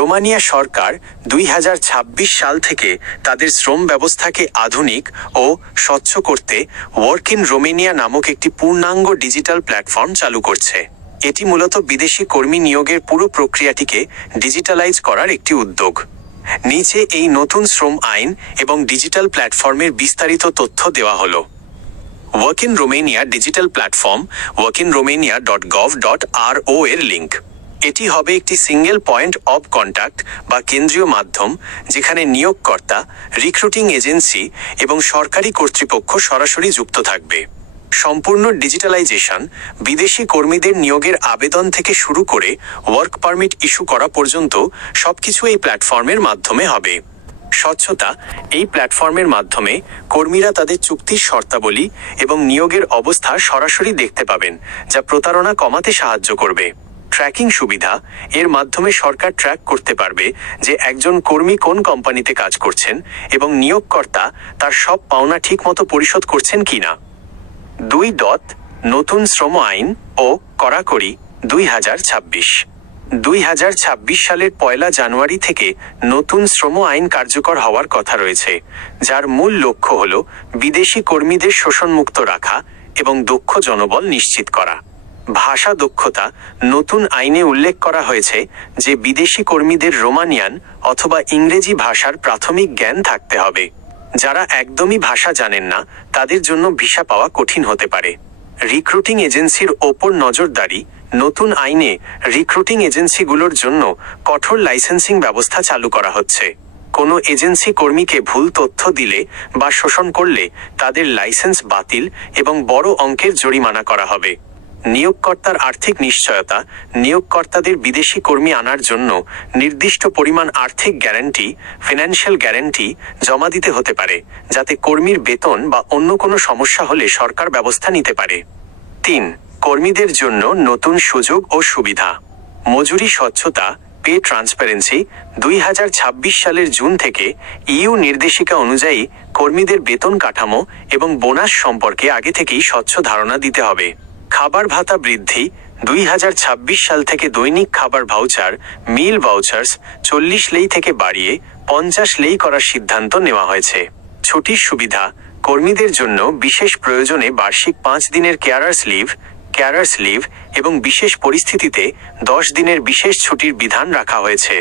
Romania সরকার 2026 সাল থেকে তাদের শ্রম ব্যবস্থাকে আধুনিক ও স্বচ্ছ করতে ওয়ার্ক ইন রোমেনিয়া নামক একটি পূর্ণাঙ্গ ডিজিটাল প্ল্যাটফর্ম চালু করছে। এটি মূলত বিদেশি কর্মী নিয়োগের পুরো প্রক্রিয়াটিকে ডিজিটালাইজ করার একটি উদ্যোগ। নিচে এই নতুন শ্রম আইন এবং ডিজিটাল প্ল্যাটফর্মের বিস্তারিত তথ্য দেওয়া হলো। Work in Romania digital platform workinromania.gov.ro এর লিঙ্ক। এটি হবে একটি সিঙ্গেল পয়েন্ট অব কন্ট্যাক্ট বা কেন্দ্রীয় মাধ্যম, যেখানে নিয়োগকর্তা, রিক্রুটিং এজেন্সি এবং সরকারি কর্তৃপক্ষ সরাসরি যুক্ত থাকবে। সম্পূর্ণ ডিজিটালাইজেশন বিদেশি কর্মীদের নিয়োগের আবেদন থেকে শুরু করে ওয়ার্ক পারমিট ইস্যু করা পর্যন্ত সবকিছু এই প্ল্যাটফর্মের মাধ্যমে হবে। স্বচ্ছতা, এই প্ল্যাটফর্মের মাধ্যমে কর্মীরা তাদের চুক্তির শর্তাবলী এবং নিয়োগের অবস্থা সরাসরি দেখতে পাবেন, যা প্রতারণা কমাতে সাহায্য করবে। ট্র্যাকিং সুবিধা, এর মাধ্যমে সরকার ট্র্যাক করতে পারবে যে একজন কর্মী কোন কোম্পানিতে কাজ করছেন এবং নিয়োগকর্তা তার সব পাওনা ঠিকমতো পরিশোধ করছেন কিনা। 2. নতুন শ্রম আইন ও কড়াকড়ি 2026 সালের 1 জানুয়ারি থেকে নতুন শ্রম আইন কার্যকর হওয়ার কথা রয়েছে, যার মূল লক্ষ্য হল বিদেশি কর্মীদের শোষণমুক্ত রাখা এবং দক্ষ জনবল নিশ্চিত করা। ভাষা দক্ষতা, নতুন আইনে উল্লেখ করা হয়েছে যে বিদেশি কর্মীদের রোমানিয়ান অথবা ইংরেজি ভাষার প্রাথমিক জ্ঞান থাকতে হবে। যারা একদমই ভাষা জানেন না, তাদের জন্য ভিসা পাওয়া কঠিন হতে পারে। রিক্রুটিং এজেন্সির ওপর নজরদারি, নতুন আইনে রিক্রুটিং এজেন্সিগুলোর জন্য কঠোর লাইসেন্সিং ব্যবস্থা চালু করা হচ্ছে। কোনো এজেন্সি কর্মীকে ভুল তথ্য দিলে বা শোষণ করলে তাদের লাইসেন্স বাতিল এবং বড় অঙ্কের জরিমানা করা হবে। নিয়োগকর্তার আর্থিক নিশ্চয়তা, নিয়োগকর্তাদের বিদেশি কর্মী আনার জন্য নির্দিষ্ট পরিমাণ আর্থিক গ্যারান্টি, ফিনান্সিয়াল গ্যারান্টি জমা দিতে হতে পারে, যাতে কর্মীর বেতন বা অন্য কোনো সমস্যা হলে সরকার ব্যবস্থা নিতে পারে। 3. কর্মীদের জন্য নতুন সুযোগ ও সুবিধা। মজুরি স্বচ্ছতা, পে ট্রান্সপারেন্সি, 2026 সালের জুন থেকে ইইউ নির্দেশিকা অনুযায়ী কর্মীদের বেতন কাঠামো এবং বোনাস সম্পর্কে আগে থেকেই স্বচ্ছ ধারণা দিতে হবে। খাবার ভাতা বৃদ্ধি, 2026 সাল থেকে দৈনিক খাবার ভাউচার, মিল ভাউচার্স 40 লেই থেকে বাড়িয়ে 50 লেই করার সিদ্ধান্ত নেওয়া হয়েছে। ছুটির সুবিধা, কর্মীদের জন্য বিশেষ প্রয়োজনে বার্ষিক 5 দিনের কেয়ারার্স লিভ এবং বিশেষ পরিস্থিতিতে 10 দিনের বিশেষ ছুটির বিধান রাখা হয়েছে।